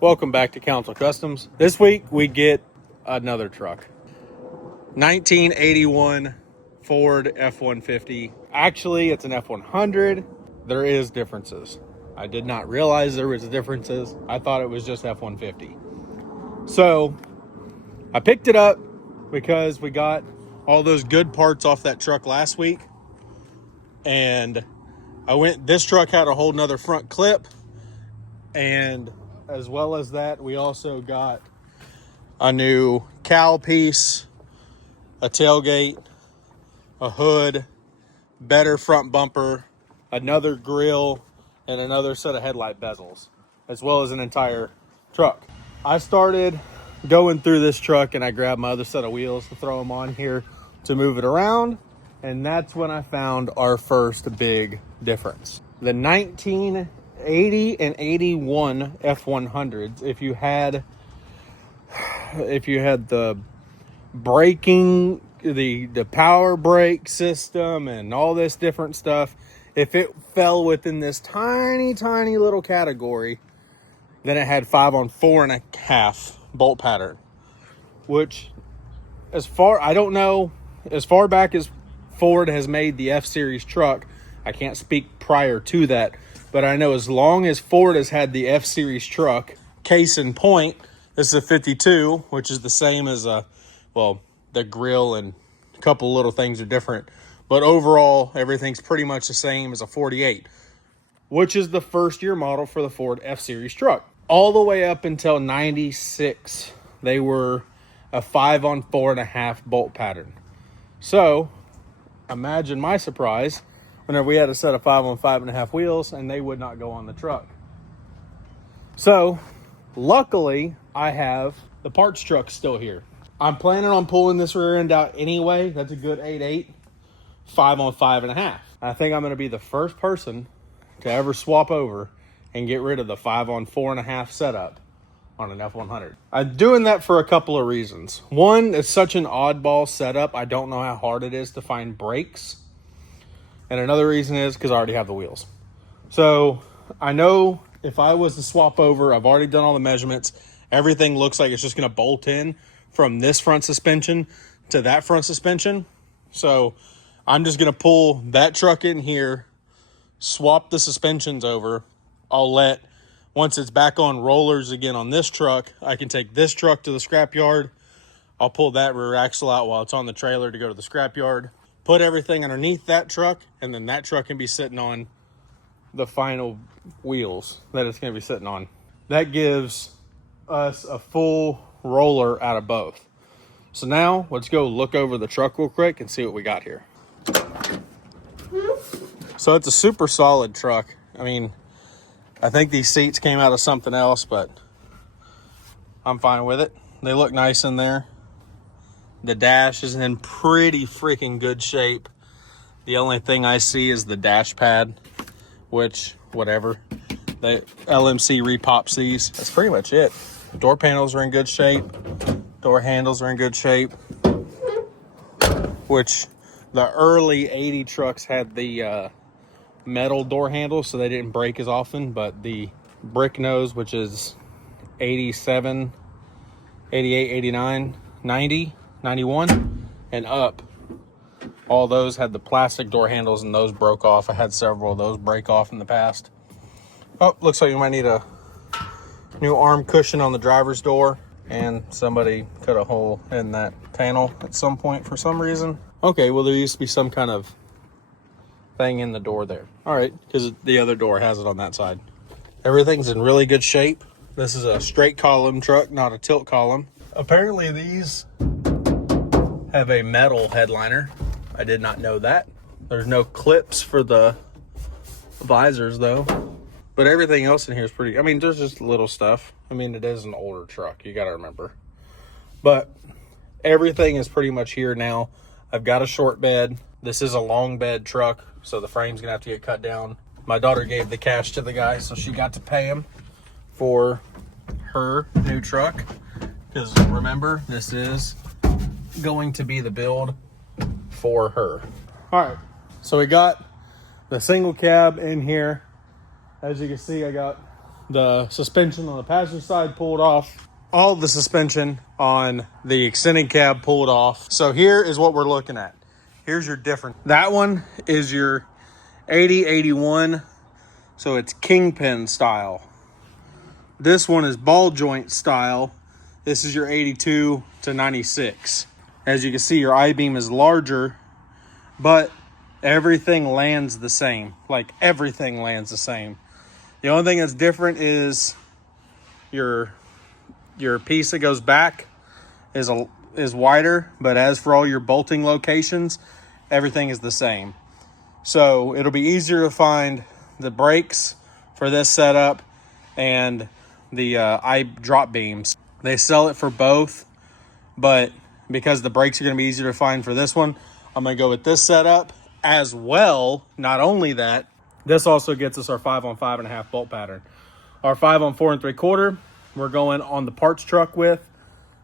Welcome back to Counsil Customs. This week we get another truck. 1981 Ford F-150. Actually, it's an F100. There is differences. I did not realize there was differences. I thought it was just F-150. So I picked it up because we got all those good parts off that truck last week. And this truck had a whole nother front clip. And as well as that, we also got a new cowl piece, a tailgate, a hood, better front bumper, another grill, and another set of headlight bezels, as well as an entire truck. I started going through this truck and I grabbed my other set of wheels to throw them on here to move it around. And that's when I found our first big difference. The 1980 and 81 F100s, if you had the braking, the power brake system and all this different stuff, if it fell within this tiny little category, then it had 5 on 4.5 bolt pattern, which as far back as Ford has made the F-Series truck, I can't speak prior to that, but I know as long as Ford has had the F-Series truck, case in point, this is a 52, which is the same as the grill and a couple little things are different, but overall, everything's pretty much the same as a 48, which is the first year model for the Ford F-Series truck. All the way up until 96, they were a 5 on 4.5 bolt pattern. So, imagine my surprise whenever we had a set of 5 on 5.5 wheels and they would not go on the truck. So, luckily, I have the parts truck still here. I'm planning on pulling this rear end out anyway. That's a good 8.8, 5 on 5.5. I think I'm going to be the first person to ever swap over and get rid of the 5 on 4.5 setup on an F100. I'm doing that for a couple of reasons. One, it's such an oddball setup. I don't know how hard it is to find brakes. And another reason is because I already have the wheels. So I know if I was to swap over, I've already done all the measurements. Everything looks like it's just going to bolt in from this front suspension to that front suspension. So I'm just going to pull that truck in here, swap the suspensions over. Once it's back on rollers again on this truck, I can take this truck to the scrapyard. I'll pull that rear axle out while it's on the trailer to go to the scrapyard. Put everything underneath that truck, and then that truck can be sitting on the final wheels that it's going to be sitting on. That gives us a full roller out of both. So now let's go look over the truck real quick and see what we got here. So it's a super solid truck. I mean, I think these seats came out of something else, but I'm fine with it. They look nice in there. The dash is in pretty freaking good shape. The only thing I see is the dash pad, which, whatever. The LMC repops these. That's pretty much it. Door panels are in good shape. Door handles are in good shape. Which the early 80 trucks had the metal door handles, so they didn't break as often. But the brick nose, which is 87, 88, 89, 90, 91 and up, all those had the plastic door handles and those broke off. I had several of those break off in the past. Oh, looks like you might need a new arm cushion on the driver's door, and somebody cut a hole in that panel at some point for some reason. Okay, well, there used to be some kind of thing in the door there. All right, because the other door has it on that side. Everything's in really good shape. This is a straight column truck, not a tilt column. Apparently these have a metal headliner. I did not know that. There's no clips for the visors though, but everything else in here is pretty, I mean, there's just little stuff. I mean, it is an older truck, you gotta remember, but everything is pretty much here now. I've got a short bed. This is a long bed truck, so the frame's gonna have to get cut down. My daughter gave the cash to the guy, so she got to pay him for her new truck, because remember, this is going to be the build for her. All right, so we got the single cab in here. As you can see, I got The suspension on the passenger side pulled off. All the suspension on the extended cab pulled off. So here is what we're looking at. Here's your difference. That one is your 80-81, so it's kingpin style. This one is ball joint style. This is your 82 to 96. As you can see, your I-beam is larger, but everything lands the same. Like, everything lands the same. The only thing that's different is your piece that goes back is wider, but as for all your bolting locations, everything is the same. So it'll be easier to find the brakes for this setup and the drop beams. They sell it for both, but because the brakes are going to be easier to find for this one, I'm going to go with this setup as well. Not only that, this also gets us our 5 on 5.5 bolt pattern. Our 5 on 4 3/4, we're going on the parts truck with,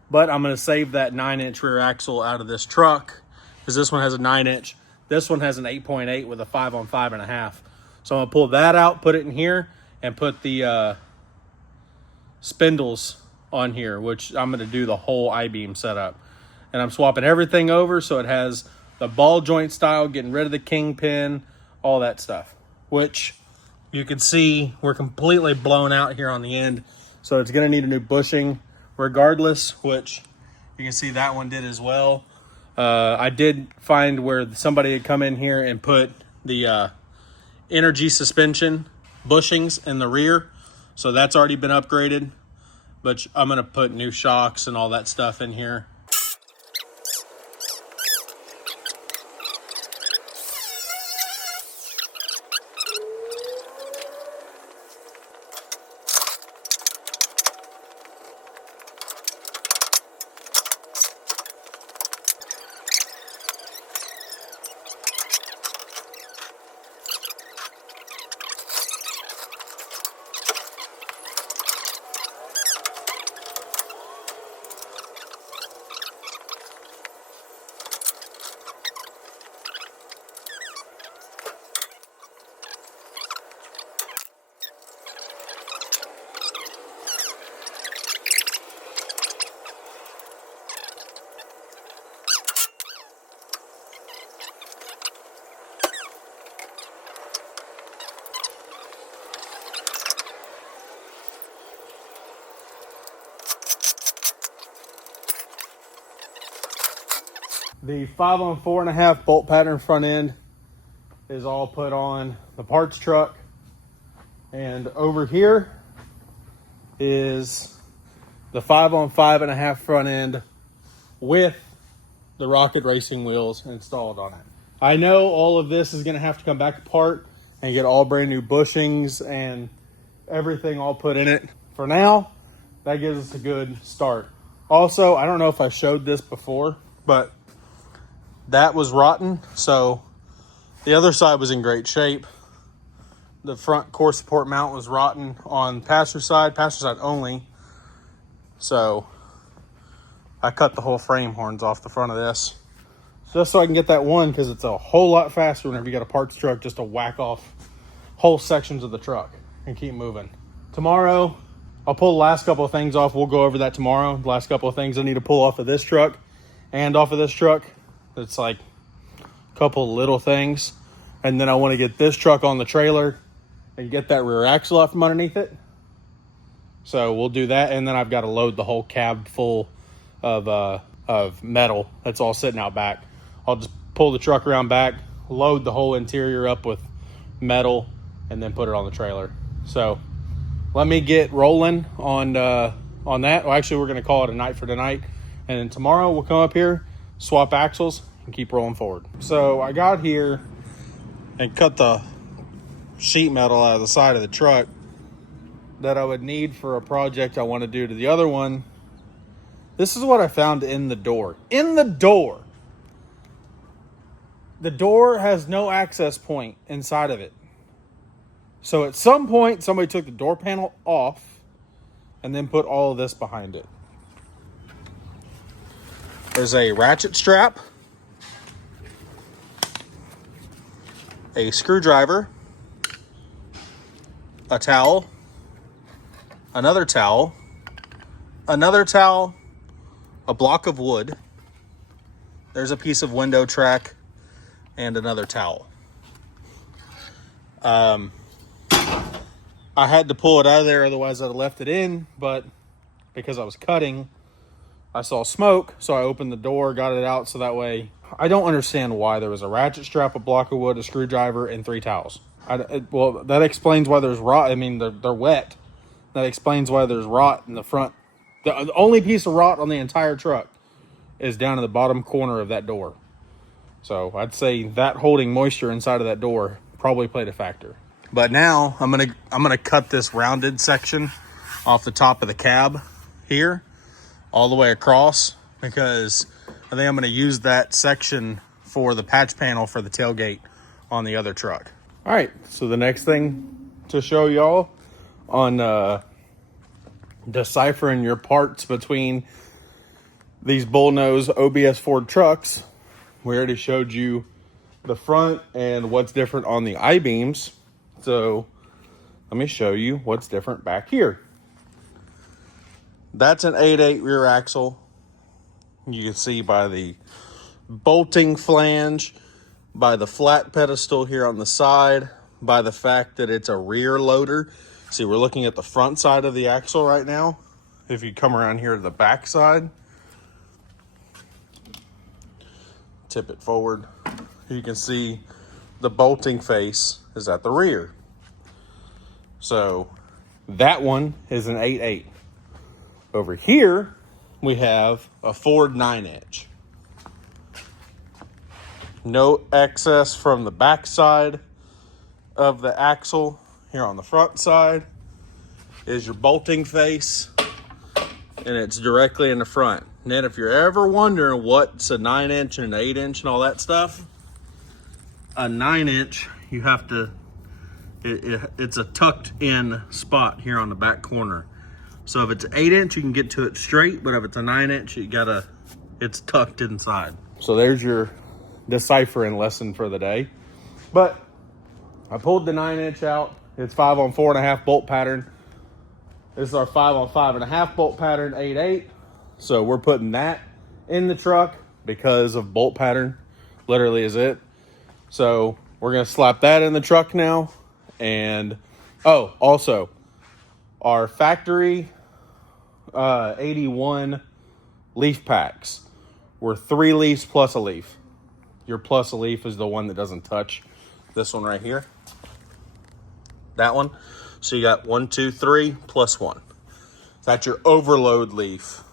but I'm going to save that 9-inch rear axle out of this truck because this one has a 9-inch. This one has an 8.8 with a 5 on 5.5. So I'm going to pull that out, put it in here, and put the spindles on here, which I'm going to do the whole I-beam setup. And I'm swapping everything over so it has the ball joint style, getting rid of the kingpin, all that stuff, which you can see we're completely blown out here on the end. So it's going to need a new bushing regardless, which you can see that one did as well. I did find where somebody had come in here and put the energy suspension bushings in the rear. So that's already been upgraded, but I'm going to put new shocks and all that stuff in here. The 5 on 4.5 bolt pattern front end is all put on the parts truck. And over here is the 5 on 5.5 front end with the Rocket Racing wheels installed on it. I know all of this is going to have to come back apart and get all brand new bushings and everything all put in it. For now, that gives us a good start. Also, I don't know if I showed this before, but that was rotten, so the other side was in great shape. The front core support mount was rotten on passenger side only. So I cut the whole frame horns off the front of this just so I can get that one, because it's a whole lot faster whenever you got a parts truck just to whack off whole sections of the truck and keep moving. Tomorrow, I'll pull the last couple of things off. We'll go over that tomorrow. The last couple of things I need to pull off of this truck and off of this truck. It's like a couple little things. And then I want to get this truck on the trailer and get that rear axle off from underneath it. So we'll do that. And then I've got to load the whole cab full of metal that's all sitting out back. I'll just pull the truck around back, load the whole interior up with metal, and then put it on the trailer. So let me get rolling on that. Well, actually, we're going to call it a night for tonight. And then tomorrow we'll come up here, swap axles, and keep rolling forward. So I got here and cut the sheet metal out of the side of the truck that I would need for a project I want to do to the other one. This is what I found in the door. In the door! The door has no access point inside of it. So at some point, somebody took the door panel off and then put all of this behind it. There's a ratchet strap, a screwdriver, a towel, another towel, a block of wood. There's a piece of window track and another towel. I had to pull it out of there, otherwise I'd have left it in, but because I was cutting, I saw smoke, so I opened the door, got it out, so that way, I don't understand why there was a ratchet strap, a block of wood, a screwdriver, and 3 towels. Well, that explains why there's rot. I mean, they're wet. That explains why there's rot in the front. The only piece of rot on the entire truck is down in the bottom corner of that door. So I'd say that holding moisture inside of that door probably played a factor. But now I'm gonna cut this rounded section off the top of the cab here all the way across, because I think I'm gonna use that section for the patch panel for the tailgate on the other truck. All right, so the next thing to show y'all on deciphering your parts between these bullnose OBS Ford trucks, we already showed you the front and what's different on the I-beams. So let me show you what's different back here. That's an 8/8 rear axle. You can see by the bolting flange, by the flat pedestal here on the side, by the fact that it's a rear loader. See, we're looking at the front side of the axle right now. If you come around here to the back side, tip it forward, you can see the bolting face is at the rear. So that one is an 8/8. Over here, we have a Ford 9-inch. No excess from the back side of the axle. Here on the front side is your bolting face, and it's directly in the front. And then if you're ever wondering what's a 9-inch and an 8-inch and all that stuff, a 9-inch, you have to, it's a tucked in spot here on the back corner. So if it's 8-inch, you can get to it straight, but if it's a 9-inch, it's tucked inside. So there's your deciphering lesson for the day. But I pulled the 9-inch out. It's 5 on 4.5 bolt pattern. This is our 5 on 5.5 bolt pattern 8/8. So we're putting that in the truck because of bolt pattern, literally is it. So we're gonna slap that in the truck now. And also our factory 81 leaf packs were 3 leaves plus a leaf. Your plus a leaf is the one that doesn't touch this one right here. That one. So you got 1, 2, 3 plus 1. That's your overload leaf.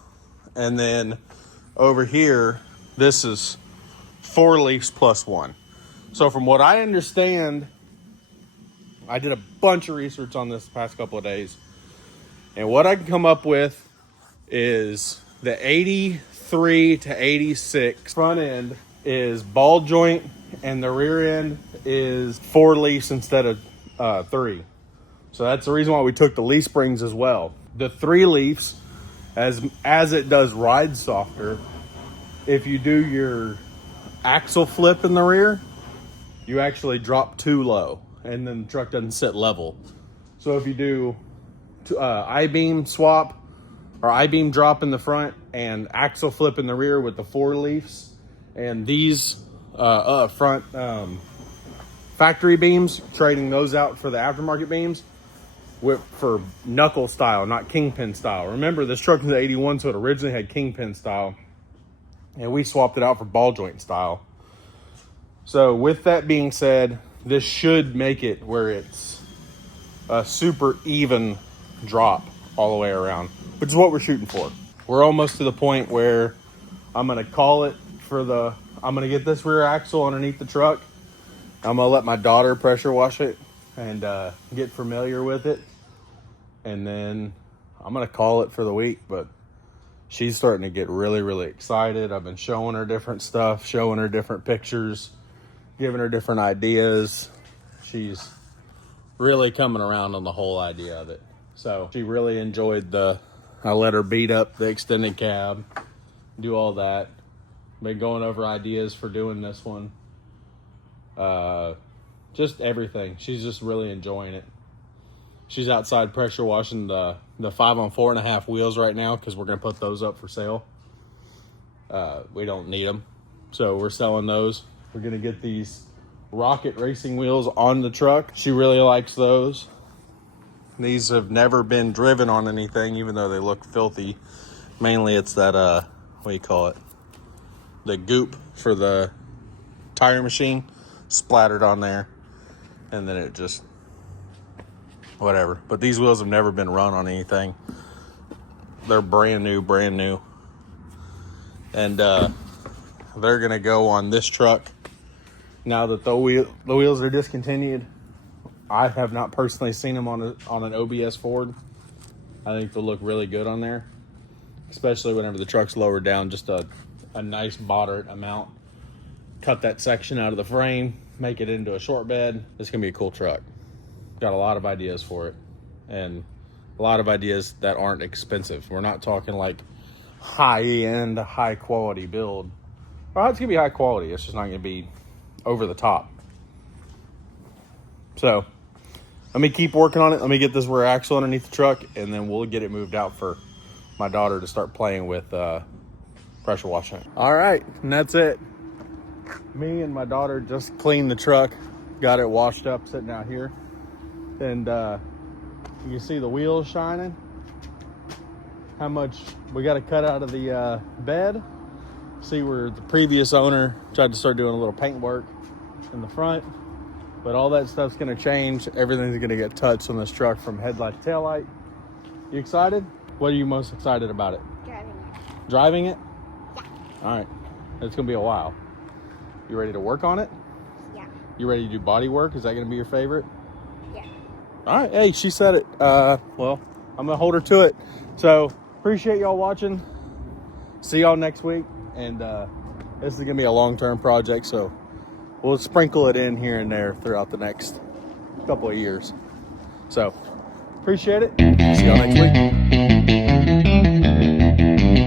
And then over here, this is 4 leaves plus 1. So from what I understand, I did a bunch of research on this the past couple of days. And what I can come up with is the 83 to 86 front end is ball joint, and the rear end is 4 leaves instead of 3. So that's the reason why we took the leaf springs as well. The 3 leaves, as it does ride softer, if you do your axle flip in the rear, you actually drop too low, and then the truck doesn't sit level. So if you do I-beam swap or I-beam drop in the front and axle flip in the rear with the 4 leaves, and these front factory beams, trading those out for the aftermarket beams for knuckle style, not kingpin style. Remember, this truck was an 81, so it originally had kingpin style, and we swapped it out for ball joint style. So with that being said, this should make it where it's a super even drop all the way around, which is what we're shooting for. We're almost to the point where I'm going to call it I'm going to get this rear axle underneath the truck. I'm going to let my daughter pressure wash it and get familiar with it. And then I'm going to call it for the week, but she's starting to get really, really excited. I've been showing her different stuff, showing her different pictures, giving her different ideas. She's really coming around on the whole idea of it. So she really enjoyed I let her beat up the extended cab, do all that. Been going over ideas for doing this one. Just everything. She's just really enjoying it. She's outside pressure washing the the 5 on 4.5 wheels right now because we're going to put those up for sale. We don't need them, so we're selling those. We're going to get these Rocket racing wheels on the truck. She really likes those. These have never been driven on anything, even though they look filthy. Mainly it's that, what do you call it? The goop for the tire machine splattered on there. And then it just, whatever. But these wheels have never been run on anything. They're brand new. And they're going to go on this truck. Now that the wheels are discontinued, I have not personally seen them on an OBS Ford. I think they'll look really good on there, especially whenever the truck's lowered down just a nice moderate amount. Cut that section out of the frame, make it into a short bed. It's gonna be a cool truck. Got a lot of ideas for it, and a lot of ideas that aren't expensive. We're not talking like high-end, high-quality build. Well, it's gonna be high quality. It's just not gonna be over the top. So let me keep working on it. Let me get this rear axle underneath the truck, and then we'll get it moved out for my daughter to start playing with pressure washing it. All right, and that's it. Me and my daughter just cleaned the truck, got it washed up, sitting out here. And you can see the wheels shining. How much we got to cut out of the bed. See where the previous owner tried to start doing a little paint work in the front. But all that stuff's going to change. Everything's going to get touched on this truck from headlight to taillight. You excited? What are you most excited about it? Driving it. Driving it? Yeah. All right. It's going to be a while. You ready to work on it? Yeah. You ready to do body work? Is that going to be your favorite? Yeah. All right. Hey, she said it. Well, I'm going to hold her to it. So appreciate y'all watching. See y'all next week. And this is going to be a long-term project, so we'll sprinkle it in here and there throughout the next couple of years. So appreciate it. See y'all next week.